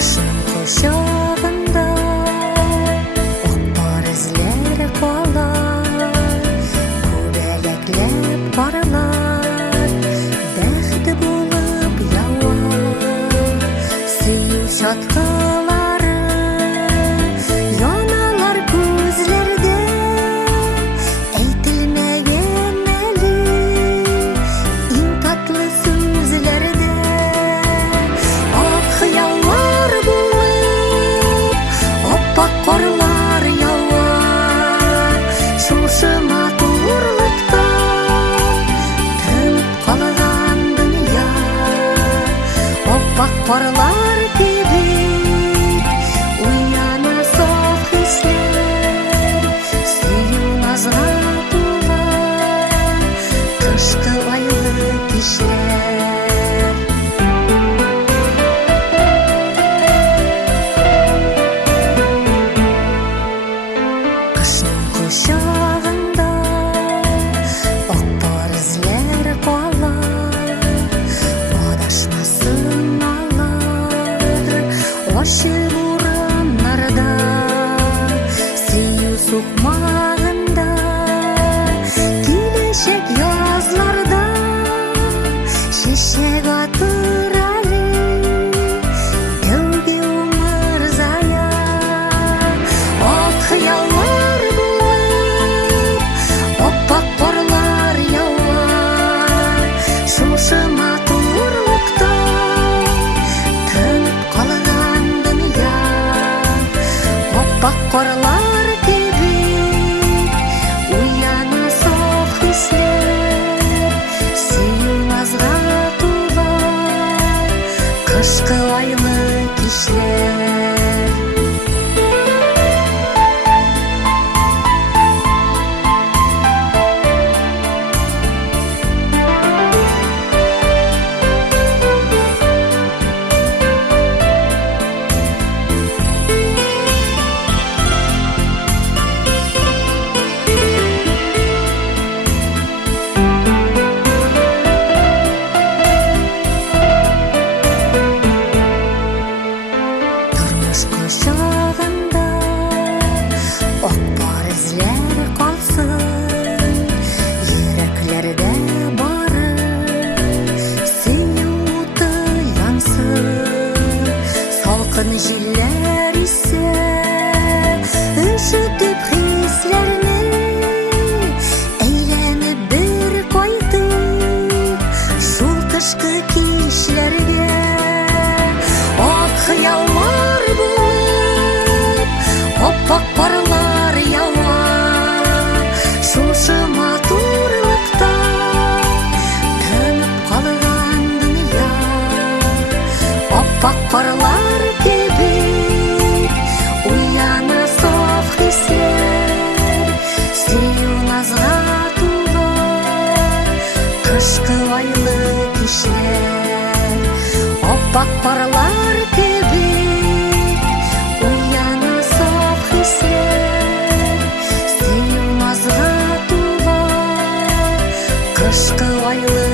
Кашның кошагында ак бар эзләр калар, күбәләкләп карлар бәхте булып ява. Сөю чаткылары яналар күзләрдә, әйтелмәгән әле иң татлы сүзләрдә. Ак хыяллар булып, аппак карлар ява. Шушы матурлыкта тынып калган дөнья. Аппак карлар кебек уяна саф хисләр, сөю назга тула кышкы айлы кичләр. Кышның кочагында ак бар эзләр калар, адашмасын алар ачы бураннарда. Сөю сукмагында киләчәк язларда чәчәк атыр әле тәүге умыр зая. Ак хыяллар булып, аппак карлар ява. Шушы матурлыкта тынып калган дөнья. Аппак карлар кебек уяна саф хисләр, сөю назга тула кышкы айлы кичләр. Тормыш кочагында ак бар эзләр калсын, йөрәкләрдә бары сөю уты янсын. Салкын җилләр исә өшетеп хисләрне, әйләнеп бер кайтып шул кышкы кичләргә. Ак хыяллар булып, аппак карлар ява. Шушы матурлыкта тынып калган дөнья. Аппак карлар кебек уяна саф хисләр, сөю назга тула кышкы айлы кичләр. Аппак карлар кебек уяна саф хисләр, сөю назга тула кышкы айлы